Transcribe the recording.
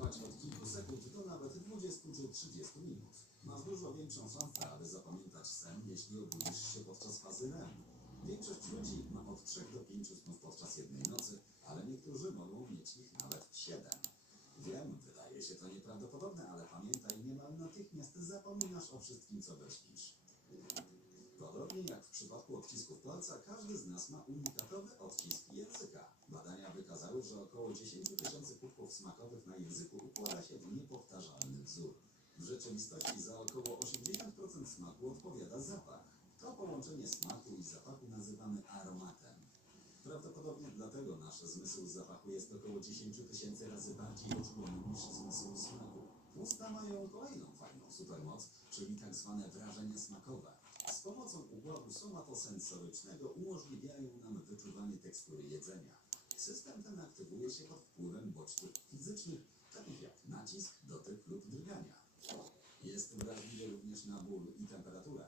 trwać od kilku sekund do nawet 20 czy 30 minut. Masz dużo większą szansę, aby zapamiętać sen, jeśli obudzisz się podczas fazy REM. Większość ludzi ma od 3 do 5 snów podczas jednej nocy, ale niektórzy mogą mieć ich nawet 7. Wiem, wydaje się to nieprawdopodobne, ale pamiętaj, niemal natychmiast zapominasz o wszystkim, co wyśpisz. Podobnie jak w przypadku odcisków palca, każdy z nas ma unikatowy odcisk języka. Badania wykazały, że około 10 tysięcy kubków smakowych na języku układa się w niepowtarzalny wzór. W rzeczywistości za około 80% smaku odpowiada zapach. To połączenie smaku i zapachu nazywamy aromatem. Prawdopodobnie dlatego nasz zmysł zapachu jest około 10 tysięcy razy bardziej uczulony niż zmysł smaku. Usta mają kolejną fajną supermoc, czyli tak zwane wrażenia smakowe. Z pomocą układu somatosensorycznego umożliwiają nam wyczuwanie tekstury jedzenia. System ten aktywuje się pod wpływem bodźców fizycznych, tienes una bull y temperatura?